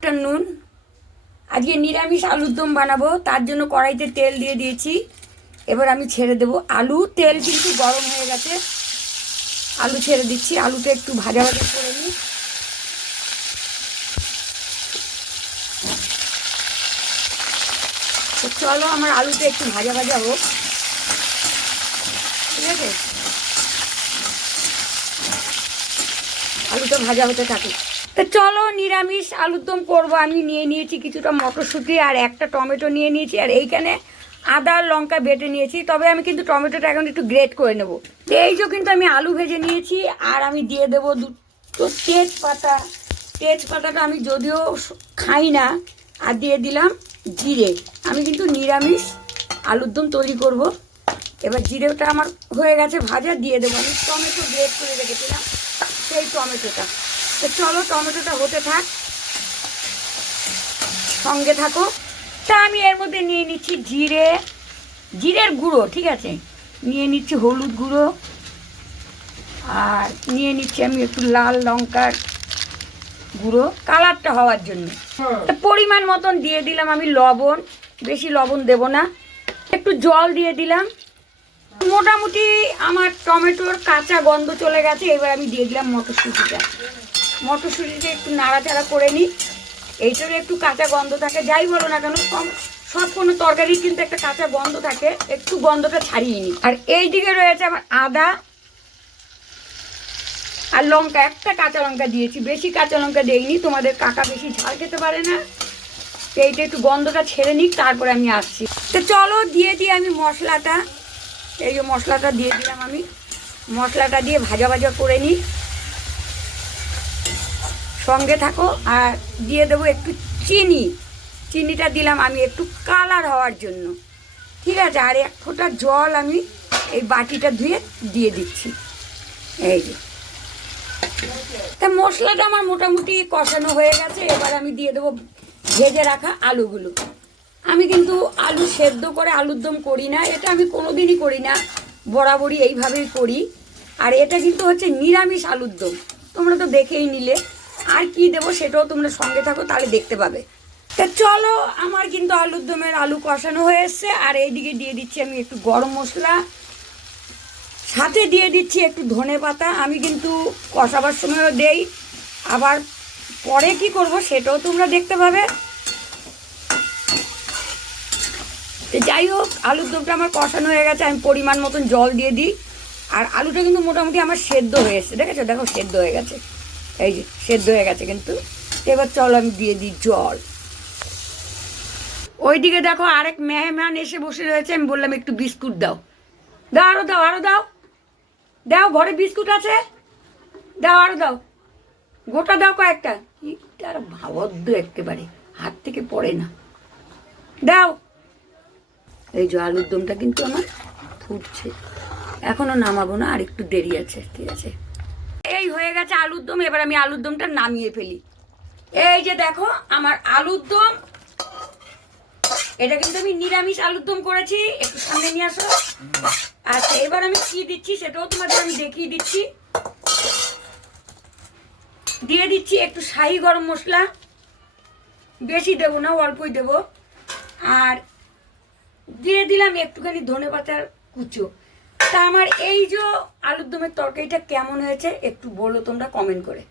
একটা নুন, আজকে নিরামিষ আলুর দম বানাবো, তার জন্য কড়াইতে তেল দিয়ে দিয়েছি। এবার আমি ছেড়ে দেবো আলু। তেল কিন্তু গরম হয়ে গেছে। আলু ছেড়ে দিচ্ছি। আলুটা একটু ভাজা ভাজা করে নিই। চলো আমার আলুটা একটু ভাজা ভাজা হোক। ঠিক আছে? আলুটা ভাজা হতে থাকে তো চলো নিরামিষ আলুর দম করব। আমি নিয়ে নিয়েছি কিছুটা মটরশুঁটি আর একটা টমেটো নিয়ে নিয়েছি। আর এইখানে আদা, লঙ্কা বেটে নিয়েছি। তবে আমি কিন্তু টমেটোটা এখন একটু গ্রেট করে নেব। এই যে কিন্তু আমি আলু ভেজে নিয়েছি আর আমি দিয়ে দেবো দুটো তেজপাতা। তেজপাতাটা আমি যদিও খাই না, আর দিয়ে দিলাম জিরে। আমি কিন্তু নিরামিষ আলুর দম তৈরি করব। এবার জিরেটা আমার হয়ে গেছে ভাজা, দিয়ে দেবো। আমি টমেটো গ্রেট করে রেখেছিলাম সেই টমেটোটা। তো চলো টমেটোটা হতে থাক। সঙ্গে থাকো। তা আমি এর মধ্যে নিয়ে নিচ্ছি জিরে জিরের গুঁড়ো ঠিক আছে? নিয়ে নিচ্ছি হলুদ গুঁড়ো। আর নিয়ে নিচ্ছি আমি একটু লাল লঙ্কার গুঁড়ো কালারটা হওয়ার জন্য। তা পরিমাণ মতন দিয়ে দিলাম আমি লবণ বেশি লবণ দেব না। একটু জল দিয়ে দিলাম। মোটামুটি আমার টমেটোর কাঁচা গন্ধ চলে গেছে এবার আমি দিয়ে দিলাম মটরশুঁটিটা। মটরশুঁটিটা একটু নাড়াচাড়া করে নিই। এইটারও একটু কাঁচা গন্ধ থাকে। যাই বলো না কেন কম সব কোনো তরকারি কিন্তু একটা কাঁচা গন্ধ থাকে। একটু গন্ধটা ছাড়িয়ে নিই। আর এই দিকে রয়েছে আমার আদা আর লঙ্কা। একটা কাঁচা লঙ্কা দিয়েছি। বেশি কাঁচা লঙ্কা দেইনি। তোমাদের কাকা বেশি ঝাল খেতে পারে না। এইটা একটু গন্ধটা ছেড়ে নিক, তারপরে আমি আসছি। তো চলো, দিয়ে দিই আমি মশলাটা। এই যে মশলাটা দিয়ে দিলাম আমি। মশলাটা দিয়ে ভাজা ভাজা করে নিই। সঙ্গে থাকো আর দিয়ে দেবো একটু চিনি। চিনিটা দিলাম আমি একটু কালার হওয়ার জন্য। ঠিক আছে, আর এক ফোঁটা জল আমি এই বাটিটা ধুয়ে দিয়ে দিচ্ছি। এই যে। তা মশলাটা আমার মোটামুটি কষানো হয়ে গেছে, এবার আমি দিয়ে দেবো ভেজে রাখা আলুগুলো। আমি কিন্তু আলু সেদ্ধ করে আলুর দম করি না, এটা আমি কোনো দিনই করি না, বরাবরই এইভাবেই করি। আর এটা কিন্তু হচ্ছে নিরামিষ আলুর দম, তোমরা তো দেখেই নিলে। আর কি দেবো সেটাও তোমরা সঙ্গে থাকো, তাহলে দেখতে পাবে। তা চলো, আমার কিন্তু আলুর দমের আলু কষানো হয়ে এসছে, আর এইদিকে দিয়ে দিচ্ছি আমি একটু গরম মশলা। সাথে দিয়ে দিচ্ছি একটু ধনে পাতা, আমি কিন্তু কষাবার সময়ও দেই। আবার পরে কি করব সেটাও তোমরা দেখতে পাবে। যাই হোক, আলুর দমটা আমার কষানো হয়ে গেছে, আমি পরিমাণ মতন জল দিয়ে দিই। আর আলুটা কিন্তু মোটামুটি আমার সেদ্ধ হয়ে এসছে, দেখেছ? দেখো, সেদ্ধ হয়ে গেছে। এই যে, সেদ্ধ হয়ে গেছে কিন্তু। এবার চলো আমি দিয়ে দিই জল। ওইদিকে দেখো আরেক মেহমান এসে বসে রয়েছে, আমি বললাম একটু বিস্কুট দাও। দাও, আরও দাও আরও দাও। দাও, ঘরে বিস্কুট আছে? দাও, আরও দাও। গোটা দাও কয়েকটা। তার ভাবদ্দ একেবারে, হাত থেকে পড়ে না। দাও। এই যে আলুর দমটা কিন্তু আমার ফুটছে। এখনও নামাবো না, আর একটু দেরি আছে, ঠিক আছে। এই হয়ে গেছে আলুর দম, এবার আমি আলুর দমটা নামিয়ে ফেলি। এই যে দেখো, আমার আলুর দম। এটা কিন্তু আমি নিরামিষ আলুর দম করেছি, একটু সামনে নিয়ে আসো। আচ্ছা এবার আমি কি দিচ্ছি সেটাও তোমাদের আমি দেখিয়ে দিচ্ছি। দিয়ে দিচ্ছি একটু শাহি গরম মশলা। বেশি দেবো না, অল্পই দেবো। আর দিয়ে দিলাম একটুখানি ধনে পাতার কুচো। তা আমার এই যে আলুর দমের তরকারিটা কেমন হয়েছে একটু বলো তোমরা কমেন্ট করে।